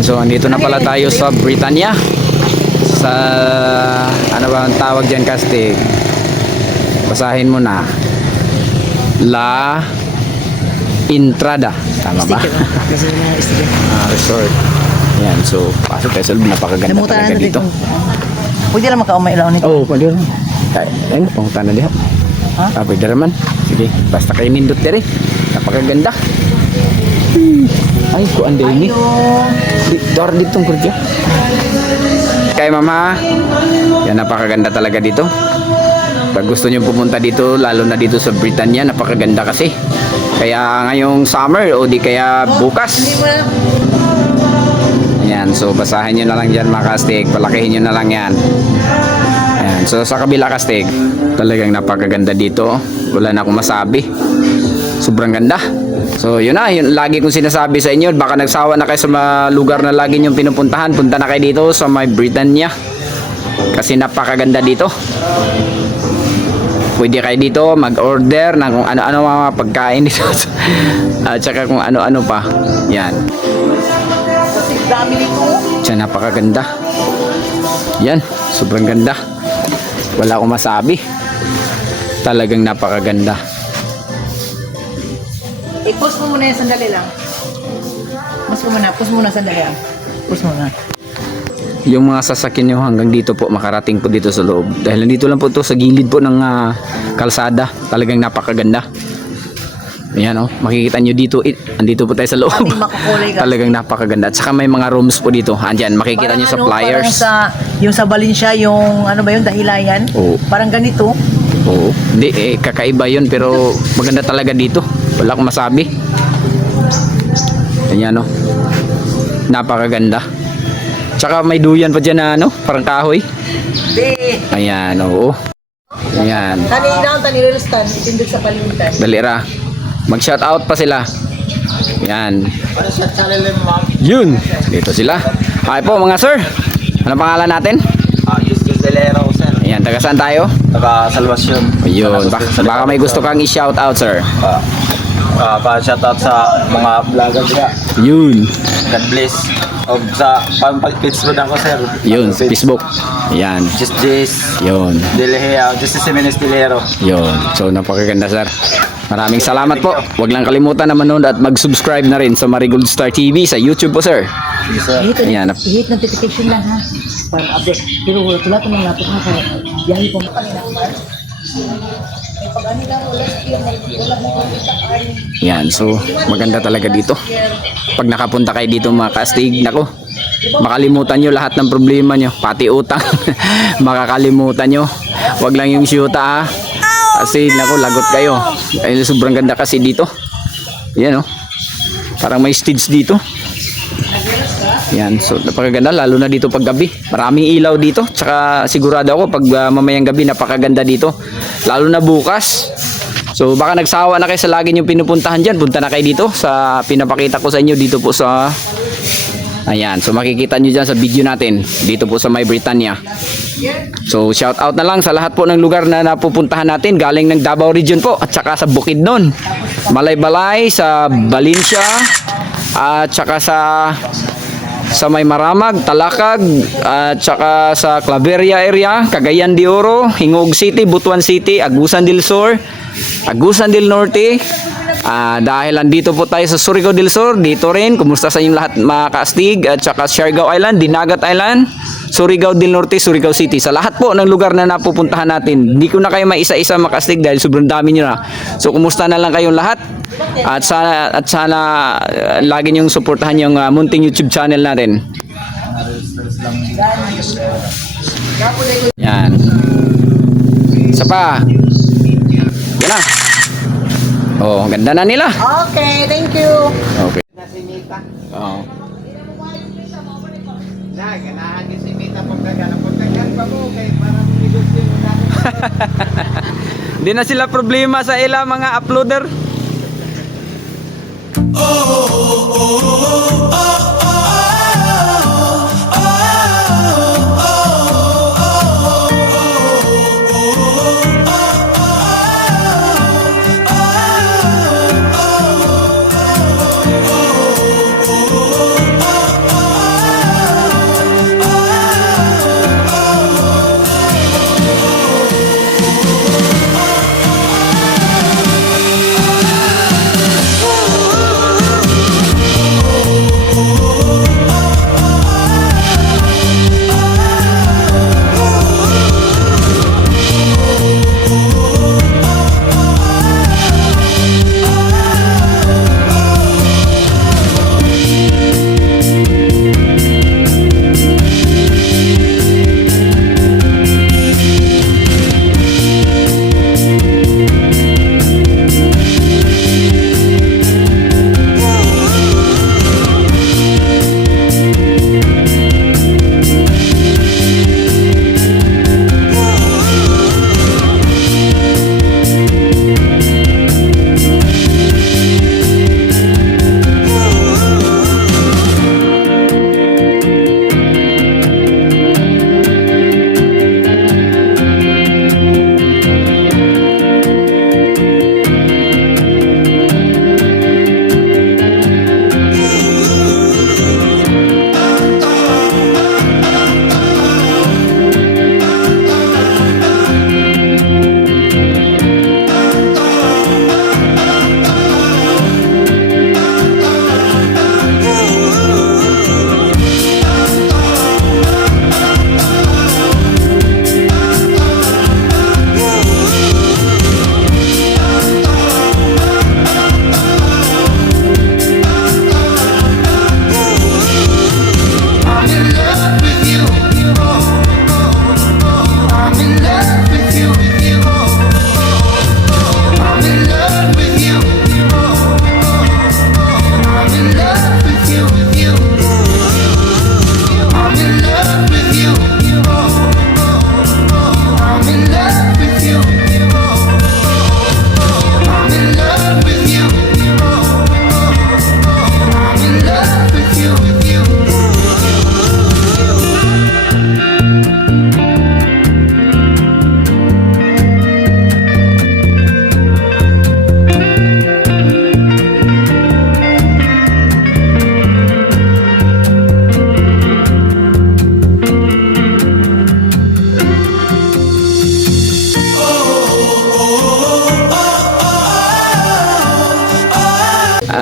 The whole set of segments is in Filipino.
Yan, so andito na pala tayo sa Britannia. Sa ano ba ang tawag diyan, Kastig? Basahin mo na. La Entrada. Tama ba? Resort. Yan, so pasok tayo sa loob. Napakaganda talaga dito. Pwede lang makaumay ilaw nito. Oo, pwede lang. Ayun, pangutan na diha. Ha? Pwede naman. Sige, basta kayo nindot dire. Napakaganda. Ay, kuan din ni. Door dito ang kurya. Kay mama, yan, napakaganda talaga dito. Pag gusto nyo pumunta dito, lalo na dito sa Britannia, napakaganda kasi. Kaya ngayong summer o di kaya bukas. Yan, so basahin nyo na lang dyan mga Kastig. Palakihin nyo na lang yan. Yan, so sa kabila, Kastig, talagang napakaganda dito. Wala na akong masabi. Sobrang ganda. So yun na, yun lagi kong sinasabi sa inyo. Baka nagsawa na kayo sa mga lugar na lagi nyong pinupuntahan. Punta na kayo dito sa may Britannia. Kasi napakaganda dito. Pwede kayo dito mag-order ng kung ano-ano mga pagkain dito. At saka kung ano-ano pa. Yan. Diyan, napakaganda. Yan, sobrang ganda. Wala akong masabi. Talagang napakaganda. I-post mo muna yung sandali lang. Post muna sandali lang. Post muna. Yung mga sasakyan nyo hanggang dito po, makarating po dito sa loob. Dahil nandito lang po to sa gilid po ng kalsada. Talagang napakaganda. Ayan o, makikita nyo dito. Andito po tayo sa loob. Talagang napakaganda. At saka may mga rooms po dito. Andyan, makikita nyo sa flyers. Yung sa Valencia, yung ano ba yun, Dahilayan? Oo. Parang ganito. Oo. Hindi, kakaiba yun. Pero maganda talaga dito. Wala akong masabi. Ayan o. Napakaganda. Tsaka may duyan pa dyan na ano, parang kahoy. Ayan, oo. Ayan. Tani-realistan, itindog sa palimutan. Dalira. Mag-shoutout pa sila. Ayan. Yun. Dito sila. Hi po mga sir. Ano pangalan natin? Justus Delero, sir. Ayan, taga saan tayo? Taga Salvacion. Ayun. Baka may gusto kang i-shoutout, sir. Pa-shoutout sa mga vlogger niya. Yun. God bless. O sa pag-Facebook ako, sir. Yun, Facebook. Ayan. Just Yun. Delehea, Justus Jimenez Delero. Yun. So, napakaganda, sir. Maraming salamat po. Huwag lang kalimutan na manood at mag-subscribe na rin sa Marigold Star TV sa YouTube po, sir. Yes, sir. Ayan. I-hit notification lang ha. Para update. Pero wala tulad ng laptop ha. Kaya biyahe po. Yan, so maganda talaga dito. Pag nakapunta kayo dito mga Kastig, nako, makalimutan nyo lahat ng problema nyo, pati utang. Makakalimutan nyo. Wag lang yung syuta ha. Kasi nako, lagot kayo. Dahil sobrang ganda kasi dito. Yan, oh. Parang may stage dito. Yan, so napakaganda lalo na dito pag gabi. Maraming ilaw dito. Tsaka sigurado ako pag mamayang gabi napakaganda dito. Lalo na bukas. So baka nagsawa na kayo sa lagi nyo pinupuntahan dyan. Punta na kayo dito sa pinapakita ko sa inyo dito po sa... Ayan, so makikita nyo dyan sa video natin. Dito po sa May Britannia. So shout out na lang sa lahat po ng lugar na napupuntahan natin. Galing ng Davao Region po at saka sa Bukidnon, Malaybalay, sa Valencia, at saka sa May Maramag, Talakag, at saka sa Claveria area, Cagayan de Oro, Hingog City, Butuan City, Agusan del Sur, Agusan del Norte. Dahil andito po tayo sa Surigao del Sur, dito rin, kumusta sa inyong lahat mga Kastig, at saka Siargao Island, Dinagat Island, Surigao del Norte, Surigao City. Sa lahat po ng lugar na napupuntahan natin, hindi ko na kayo maisa-isa mga Kastig dahil sobrang dami nyo na. So kumusta na lang kayong lahat, at sana lagi nyong suportahan yung munting YouTube channel natin. Yan. Isa pa. Yan na. Oh, ganda na nila. Okay, thank you. Okay. Oo. Hindi na sila problema sa ila mga uploader.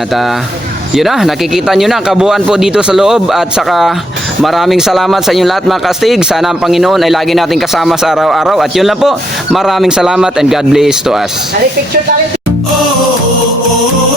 At yun na, nakikita nyo na ang kabuuan po dito sa loob. At saka maraming salamat sa inyong lahat mga kastig. Sana ang Panginoon ay lagi natin kasama sa araw-araw. At yun lang po, maraming salamat and God bless to us. Picture tayo. oh, oh, oh.